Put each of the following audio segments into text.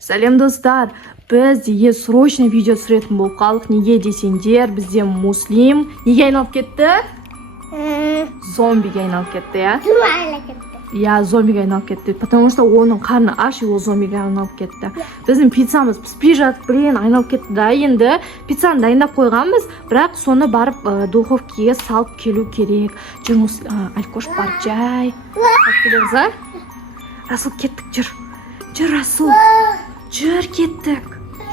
Сәлем достар, біз деге срочно видео түсіретін болып қалдық. Неге десеңдер, бізде муслим неге айналып кетті? Зомбиге айналып кетті, я? Я зомбиге айналып кетті, потому что оның қарны аш, ол зомбиге айналып кетті. Біздің пиццамыз піспей жатып, блин, айналып кетті да. Енді пиццаны дайындап қойғанбыз, бірақ соны барып духовкеге салып келу керек. Жүр, Алькош бар, жай. Келеміз, а? Расул, кеттік, жүр. Жүр, Расул. Жүр, кеттік.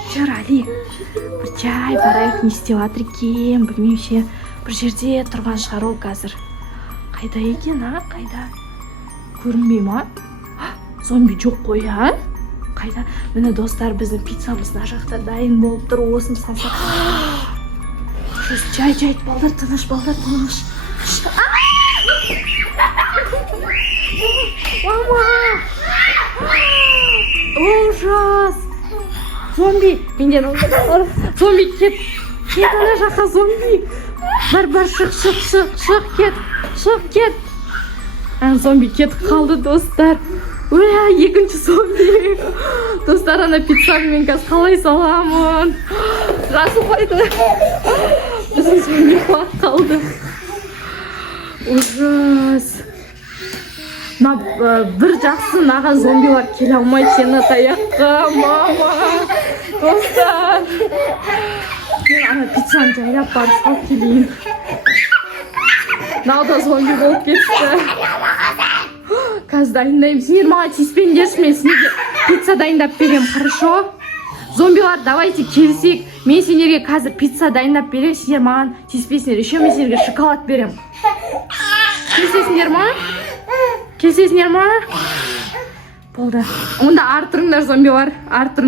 Жүр, Али. Бір жай барайық, не істеп жатыр екен, білмеймін ше. Бір жерде тұрған шығар ол қазір. Қайда екен, а? Қайда? Көрінбей ма? Зомби жоқ қой, а? Қайда? Міне достар, біздің пиццамыз мына жақта дайын болып тұр. Осын салсақ. Жай, балдар тыныш, тыныш. Мама! Ужас! Зомби! Менден зомби кет! Кет ана жаққа зомби! Бар, шық, кет! Зомби кетіп қалды, достар. Екінші зомби. Достар, ана пиццаны мен қазір қалай саламын? Расул қойды. Біздің зомби құлап қалды. Ужас. Бір жақсы наған зомбилар келе алмайды сені таяққа, мама. Достар. Мен ана пиццаны жайлап барып салып келейін. Науда зомби болып кетті. Қазір дайындаймын. Сендер маған тиіспеңдерші, мен сендерге пицца дайындап берем, хорошо? Зомбилар, давайте келсек. Мен сендерге қазір пицца дайындап берем, сендер маған тиіспейсіңдер. Еще мен сендерге шоколад берем. Келсесіңдер ма? Болды. Онда артырыңдар, зомбилар. Артыр.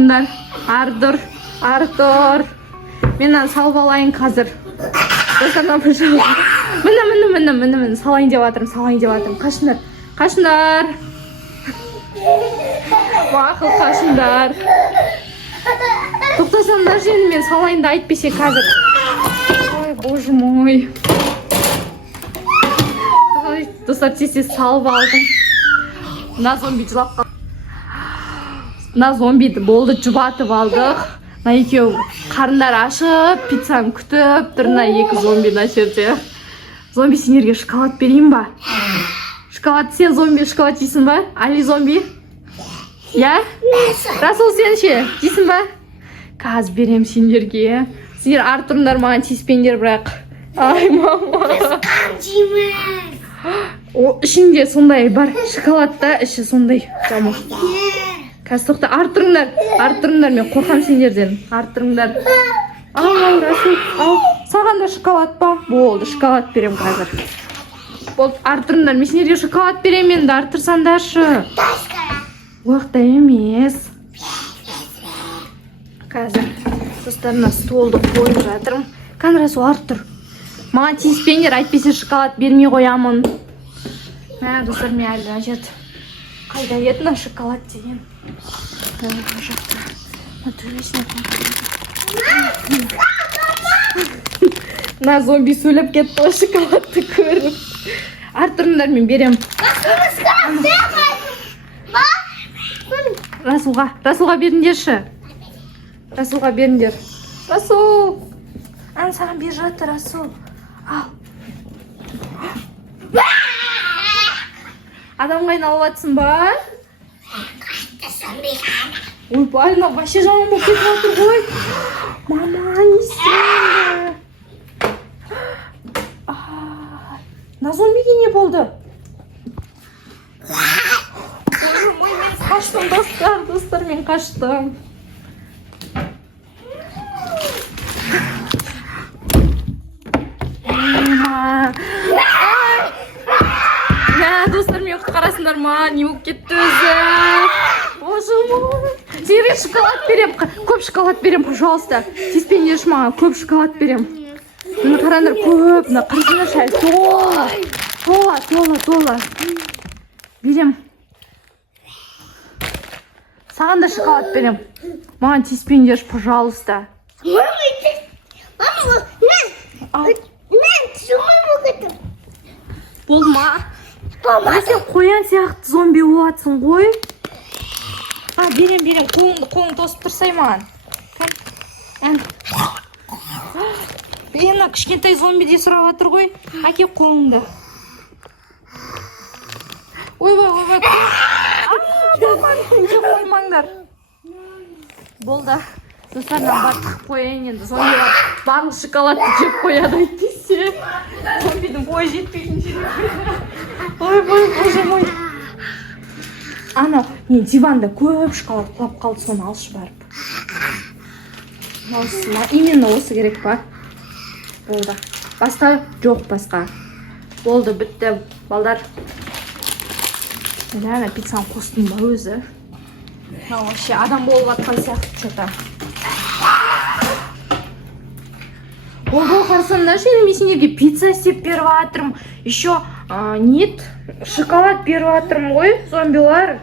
Мен салып алайын қазір. Достардан пожалуйста. Міне, салайын деп жатырмын. Қашындар. Мақыл қашындар. Тоқтасаңдар жені, мен салайын да айтпесе қазір. Ой, боже мой. Достар, тез салып алдым. Мына зомби жылап қалды. Мына зомбиді болды жұбатып алдық. Мына екеу қарындар ашып, пиццаны күтіп тұр. Мына екі зомби мына жерде. Зомби, сендерге шоколад берейін ба? Шоколад, сен зомби шоколад жейсің ба? Али зомби? Я? Расул, сен ше жейсің ба? Қазір берем сендерге. Сендер артырыңдар, маған тиіспеңдер бірақ. Ай, мама. О, ішінде сондай бар. Шоколадта іші сондай. Қазір тоқта, артырыңдар, мен қорқам сендерден. Артырыңдар. Ау, Расул, саған да шоколад ба? Болды, шоколад берем қазір. Болды, артырыңдар, мен сендерге шоколад берем, енді артырсандаршы. Уақта емес. Қазір достарына столды қойып жатырмын. Қан, Расул, артыр. Маған тиіспеңдер, әйтпесе шоколад бермей қоямын. Мә, достар, мен әлі ажет. Қайда етін шоколад деген. На зомби сөйлеп кетті шоколадты көріп. Артырыңдар, мен берем. Расулға беріңдерші. Расул. Саған бер жатыр, Расул. Ал. Адамға айналып атсың ба? Ой, бәріне вообще жаман болып кетіп жатыр ғой. Мама, не істейді? На зомбиге не болды? Боже мой, мен қаштым, достар, мен қаштым. Достар, мен құтқарасыңдар ма? Не болып кетті өзі? Боже мой. Сендерге шоколад берем. Көп шоколад берем, пожалуйста. Тиіспеңдерші маған, көп шоколад берем. Мені қараңдар, көп. Мына қарасыңдар шай. Тола. Берем. Саған да шоколад берем. Маған тиіспеңдерші, пожалуйста. Мама, мен сумай болғытым. Болма. Сен қоян сияқты зомби болатсың ғой. Берем. Қолыңды тосып тұрсай маған. Ена, кішкентай зомби де сұрап жатыр ғой. Әкеп қолыңды. Ойбай. Жеп қоймаңдар. Болды. Достарынан бар тығып қояйын енді. Зомбилар барлық шоколадты жеп қояды әйтпесе. Зомбидің бойы жетпейтін жері. Ойбай, боже мой. Ана, диванда көп шоколад құлап қалды, соны алшы барып. Именно осы керек па? Болды. Басқа жоқ басқа. Болды, бітті, балдар. Ана пиццаны қостым ба өзі? Вообще адам болып атқан сияқты что-то. Ого, қарасаңдаршы, мен сендерге пицца істеп беріп жатырмын. Еще нет, шоколад беріп жатырмын ғой, зомбилар.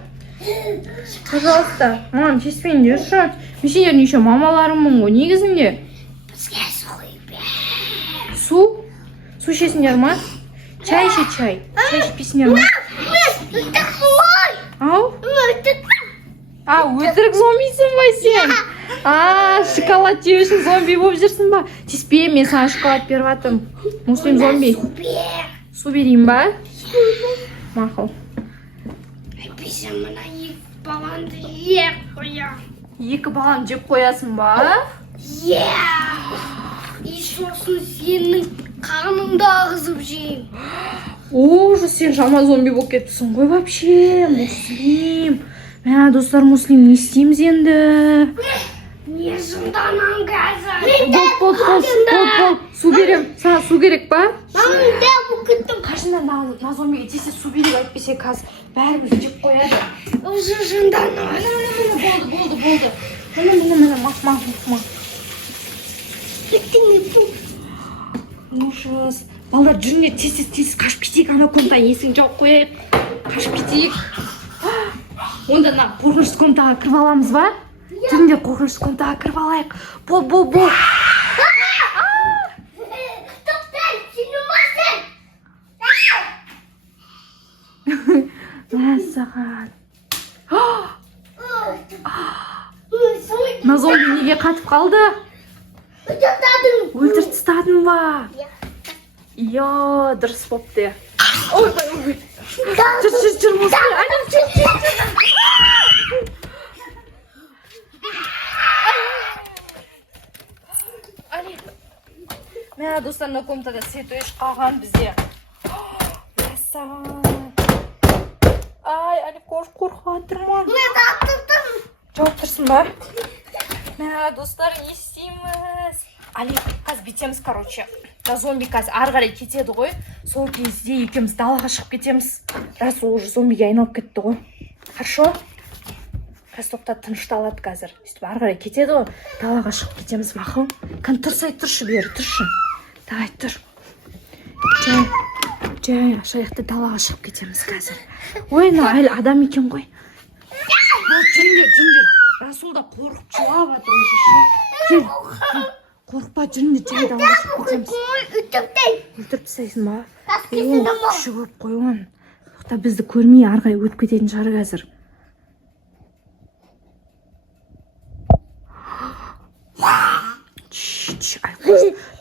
Пожалуйста, мам, тиіспеңдерші. Мен сендердің еще мамаларыммын ғой, негізінде. Бізге су бер. Су? Су ішесіңдер ма? Чай іше, чай. Чай ішпейсіңдер ма? Өтірік ғой. Ау? Өтірік. Өтірік зомбисің ба сен? Шоколад жеу үшін зомби болып жүрсің ба? Тиіспе, мен саған шоколад беріп жатырмын. Муслим зомби. Су берейін ба? Мақұл. Әйтпесе мына екі баланды жеп қоям. Екі баланы жеп қоясың ба? И сосын сенің қаныңды ағызып жеймін. Ужас, сен жама зомби болып кетіпсің ғой вообще, Муслим. Достар, Муслим, не істейміз енді? Не жынданам қазір? Бол. Су берем. Саған су керек па? Мамын да бұл күттім. Қашында на зомбиге тесе су беріп айтпесе қазір бәріміз жеп қояды. Уже жынданам. Болды. Мақ. Ужас. Балдар, жүріңдер тез қашып кетейік, ана комнатаға есігін жауып қояйық. Қашып кетейік. Онда на қорқынышты комнатаға кіріп аламыз ба? Жүріңдер қорқынышты комнатаға кіріп алайық. Бол. Тоқтай, сен ұмасың. Саған. На зомби неге қатып қалды? Өлтіріп тастадың ба? Дұрыс бопты. Ойбай. Жүр, Муслим. Мә, достар, на комнатада свет өшіп қалған бізде. Мәссаған. Қорқып жатырмын. Жауып тұрсың ба? Мә, достар, не істейміз? Қазір бетеміз, короче. На зомби қазір ары қарай кетеді ғой. Сол кезде екеуміз далаға шығып кетеміз. Рас, ол уже зомбиге айналып кетті ғой. Хорошо? Қазір тоқтат, тынышталады қазір. Сөйтіп ары қарай кетеді ғой. Далаға шығып кетеміз, мақұл? Кән тұршы бері, тұршы. Давай, тұр. Жай, шаяқты далаға шығып кетеміз қазір. Ой, әлі адам екен ғой. Жүріңдер. Расул да қорқып жылап жатыр уже. Қорықпа, жүріңдер, жай далаға шығып кетеміз. Өлтіріп тастайсың ба? Күші көп қой оған. Тоқта, бізді көрмей ары қарай өтіп кететін шығар қазір.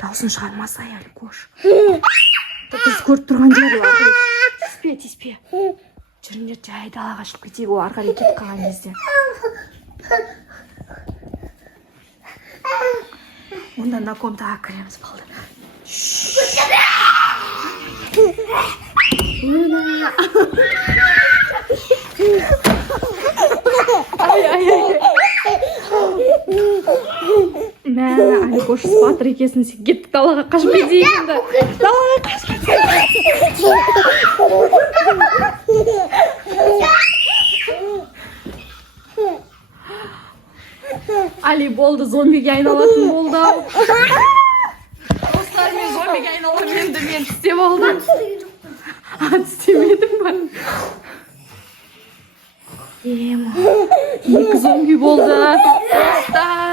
Дауысын шығармаса әлі қош. Біз көріп тұрған жері тиіспе. Жүріңдер, жай далаға шығып кетейік, ол ары қарай кетіп қалған кезде. Онда на комнатаға кіреміз, балдар. Мә, әлі қош спатыр екесін, сен кеттік далаға қашып кетейік енді. Далаға қашып Али болды, зомбиге айналатын болды. Достар, мен зомбиге айналам енді, мен істеп алдым. Тістемедім ба? Екі зомби болды. Достар.